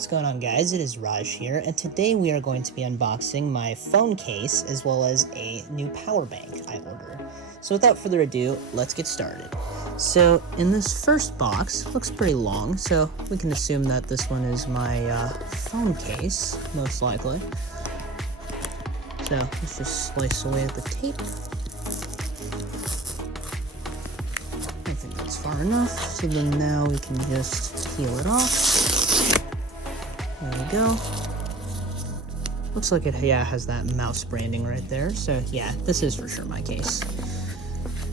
What's going on, guys? It is Raj here, and today we are going to be unboxing my phone case as well as a new power bank I ordered. So without further ado, let's get started. So in this first box, looks pretty long, so we can assume that this one is my phone case, most likely. So let's just slice away at the tape. I think that's far enough, so then now we can just peel it off. There we go. Looks like it, has that mouse branding right there. So yeah, this is for sure my case.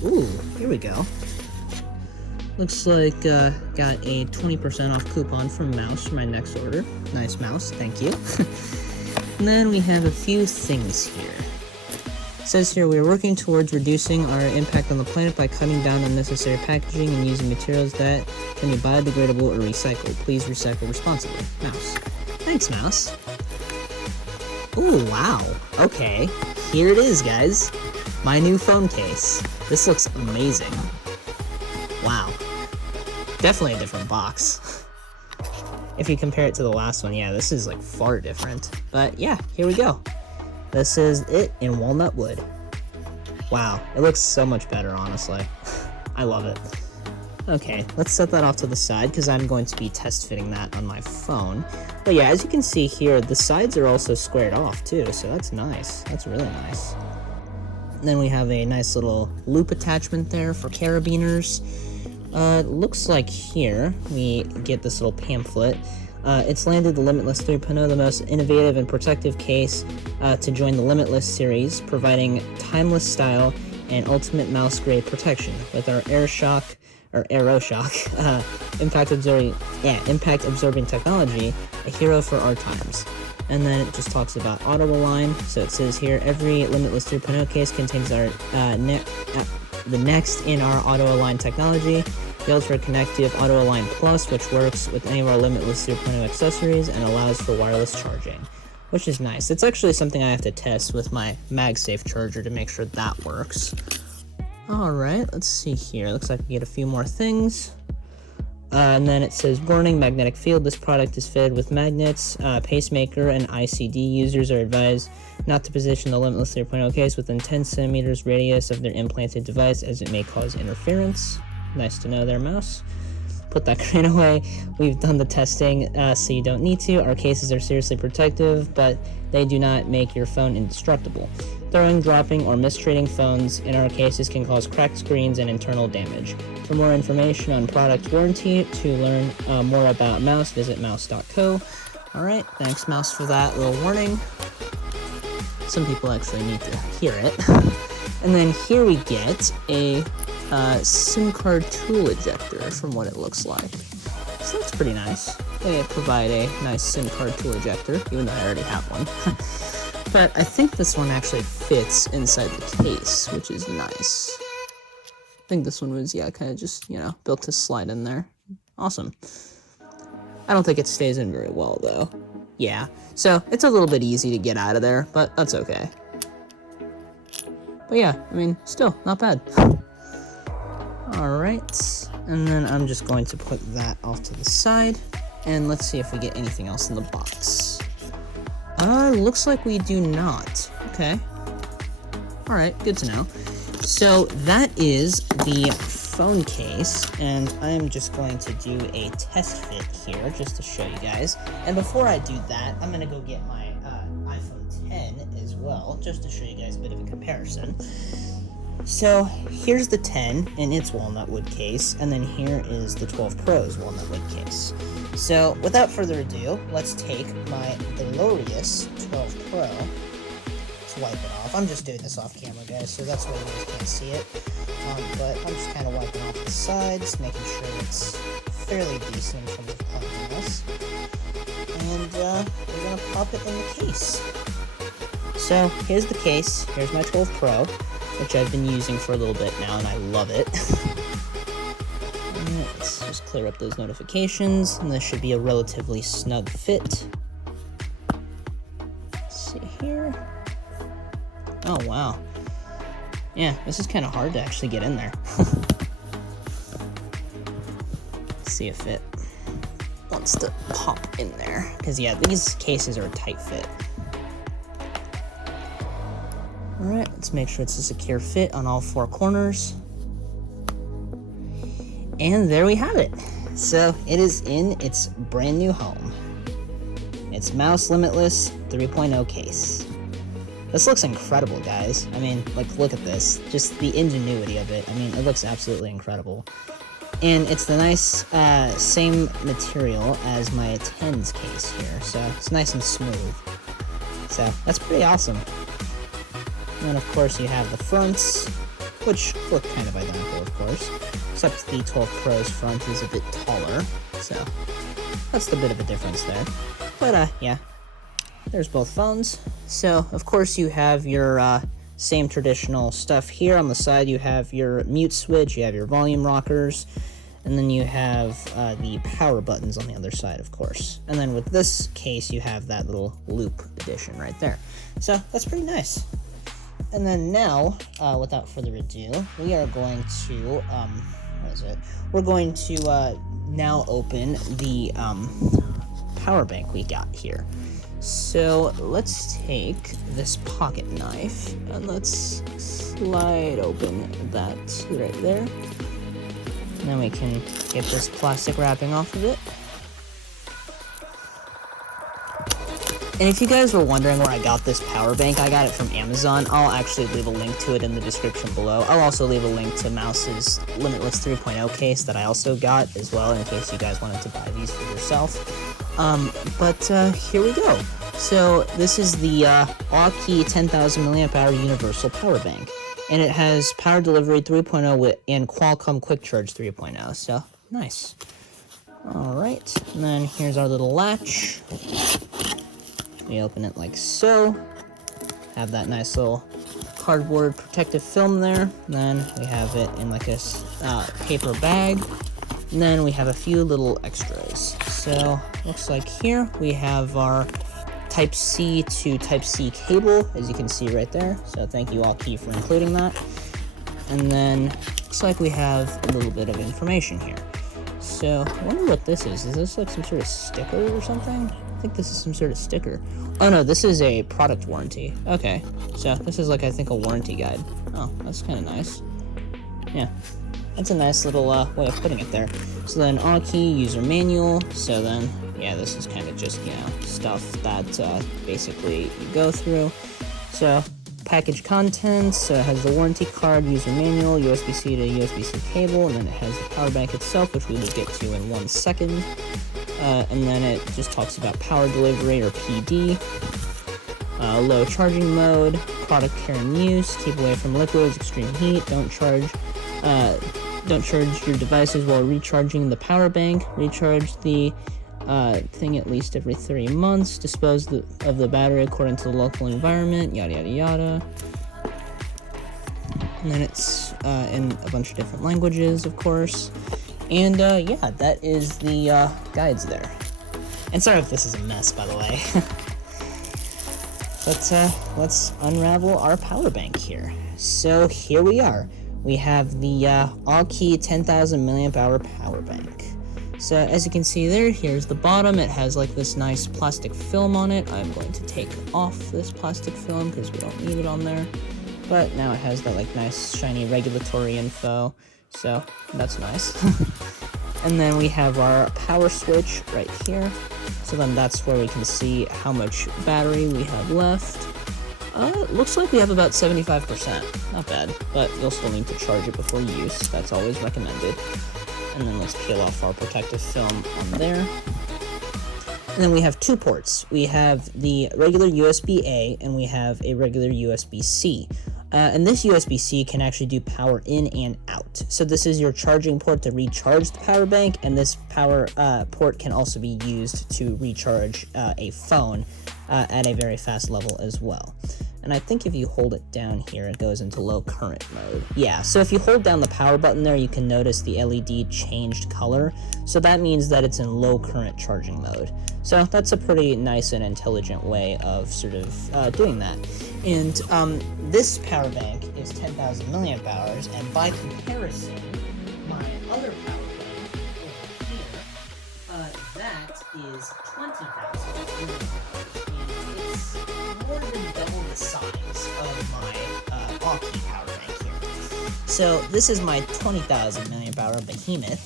Ooh, here we go. Looks like got a 20% off coupon from Mouse for my next order. Nice, Mouse, thank you. And then we have a few things here. It says here, we are working towards reducing our impact on the planet by cutting down unnecessary packaging and using materials that can be biodegradable or recycled. Please recycle responsibly. Mouse. Thanks, Mouse. Ooh, wow. Okay, here it is, guys. My new phone case. This looks amazing. Wow. Definitely a different box. If you compare it to the last one, yeah, this is like far different. But yeah, here we go. This is it in walnut wood. Wow, it looks so much better, honestly. I love it. Okay, let's set that off to the side because I'm going to be test fitting that on my phone. But yeah, as you can see here, the sides are also squared off too, so that's nice. That's really nice. And then we have a nice little loop attachment there for carabiners. Looks like here we get this little pamphlet. It's landed the Limitless 3.0, the most innovative and protective case to join the Limitless series, providing timeless style and ultimate mouse grade protection with our AeroShock impact absorbing technology, a hero for our times. And then it just talks about auto align. So it says here, every Limitless 3.0 case contains our the next in our auto align technology, the Ultra Connective Auto Align Plus, which works with any of our Limitless 3.0 accessories and allows for wireless charging, which is nice. It's actually something I have to test with my MagSafe charger to make sure that works. Alright, let's see here. Looks like we get a few more things. And then it says, warning, magnetic field. This product is fitted with magnets. Pacemaker and ICD users are advised not to position the Limitless 3.0 case within 10 centimeters radius of their implanted device as it may cause interference. Nice to know there, Mouse. Put that crane away. We've done the testing, so you don't need to. Our cases are seriously protective, but they do not make your phone indestructible. Throwing, dropping, or mistreating phones in our cases can cause cracked screens and internal damage. For more information on product warranty, to learn more about Mouse, visit mouse.co. Alright, thanks, Mouse, for that little warning. Some people actually need to hear it. And then here we get a SIM card tool ejector from what it looks like. So that's pretty nice. They provide a nice SIM card tool ejector, even though I already have one. But I think this one actually fits inside the case, which is nice. I think this one was, kind of just, built to slide in there. Awesome. I don't think it stays in very well, though. Yeah, so it's a little bit easy to get out of there, but that's okay. But yeah, I mean, still, not bad. Alright, and then I'm just going to put that off to the side, and let's see if we get anything else in the box. Looks like we do not. Okay. Alright, good to know. So that is the phone case, and I'm just going to do a test fit here just to show you guys. And before I do that, I'm going to go get my iPhone 10 as well, just to show you guys a bit of a comparison. So here's the 10 in its walnut wood case, and then here is the 12 Pro's walnut wood case. So without further ado, let's take my glorious 12 Pro to wipe it off. I'm just doing this off camera, guys, so that's why you guys can't see it. But I'm just kind of wiping off the sides, making sure it's fairly decent in terms of cleanliness. And we're going to pop it in the case. So here's the case. Here's my 12 Pro, which I've been using for a little bit now, and I love it. Let's just clear up those notifications, and this should be a relatively snug fit. Let's see here. Oh, wow. Yeah, this is kind of hard to actually get in there. Let's see if it... One needs to pop in there. Because, yeah, these cases are a tight fit. Alright, let's make sure it's a secure fit on all 4 corners. And there we have it. So, it is in its brand new home. It's Mous Limitless 3.0 case. This looks incredible, guys. I mean, like, look at this. Just the ingenuity of it. I mean, it looks absolutely incredible. And it's the nice, same material as my 10's case here. So, it's nice and smooth. So, that's pretty awesome. And then, of course, you have the fronts, which look kind of identical, of course. Except the 12 Pro's front is a bit taller. So, that's the bit of a difference there. But, yeah. There's both phones. So, of course, you have your same traditional stuff here. On the side, you have your mute switch, you have your volume rockers, and then you have the power buttons on the other side, of course. And then with this case, you have that little loop addition right there. So, that's pretty nice. And then now, without further ado, we are going to, We're going to now open the Powerbank we got here. So let's take this pocket knife and let's slide open that right there. And then we can get this plastic wrapping off of it. And if you guys were wondering where I got this power bank, I got it from Amazon. I'll actually leave a link to it in the description below. I'll also leave a link to Mous's Limitless 3.0 case that I also got as well, in case you guys wanted to buy these for yourself. Here we go. So this is the AUKEY 10,000 mAh universal power bank, and it has power delivery 3.0 and Qualcomm quick charge 3.0. So nice. All right, and then here's our little latch. We open it like so. Have that nice little cardboard protective film there. And then we have it in like a paper bag. And then we have a few little extras. So looks like here we have our Type-C to Type-C cable, as you can see right there. So thank you, AUKEY, for including that. And then looks like we have a little bit of information here. So I wonder what this is. Is this like some sort of sticker or something? I think this is some sort of sticker. Oh no, this is a product warranty. Okay, so this is like, I think, a warranty guide. Oh, that's kind of nice. Yeah, that's a nice little way of putting it there. So then AUKEY user manual. So then, yeah, this is kind of just, you know, stuff that basically you go through. So package contents, so it has the warranty card, user manual, USB-C to USB-C cable, and then it has the power bank itself, which we will get to in 1 second. And then it just talks about power delivery, or PD, low charging mode, product care and use, keep away from liquids, extreme heat, don't charge your devices while recharging the power bank, recharge the thing at least every 3 months, dispose of the battery according to the local environment, yada yada yada. And then it's in a bunch of different languages, of course. And yeah, that is the guides there. And sorry if this is a mess, by the way. But let's unravel our power bank here. So here we are. We have the AUKEY 10,000 mAh power bank. So as you can see there, here's the bottom. It has like this nice plastic film on it. I'm going to take off this plastic film because we don't need it on there. But now it has that like nice shiny regulatory info. So that's nice. And then we have our power switch right here. So then that's where we can see how much battery we have left. It looks like we have about 75%. Not bad, but you'll still need to charge it before use. That's always recommended. And then let's peel off our protective film on there. And then we have 2 ports. We have the regular USB-A and we have a regular USB-C. And this USB-C can actually do power in and out. So this is your charging port to recharge the power bank, and this power port can also be used to recharge a phone at a very fast level as well. And I think if you hold it down here, it goes into low current mode. Yeah, so if you hold down the power button there, you can notice the LED changed color. So that means that it's in low current charging mode. So that's a pretty nice and intelligent way of sort of doing that. And this power bank is 10,000 mAh, and by comparison, my other power bank over here, that is 20,000 milliamp hours, and it's more than double the size of my AUKEY power bank here. So this is my 20,000 milliamp hour behemoth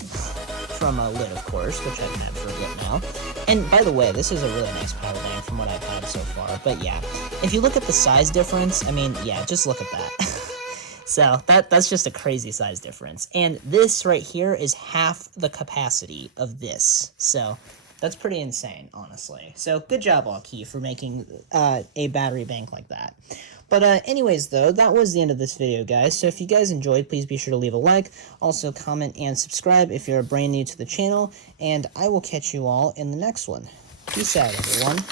from a lid, of course, which I've had for a bit now. And by the way, this is a really nice power bank from what I've had so far. But yeah, if you look at the size difference, I mean, yeah, just look at that. So that's just a crazy size difference. And this right here is half the capacity of this. So that's pretty insane, honestly. So good job, AUKEY, for making a battery bank like that. But anyways, though, that was the end of this video, guys. So if you guys enjoyed, please be sure to leave a like. Also, comment and subscribe if you're brand new to the channel. And I will catch you all in the next one. Peace out, everyone.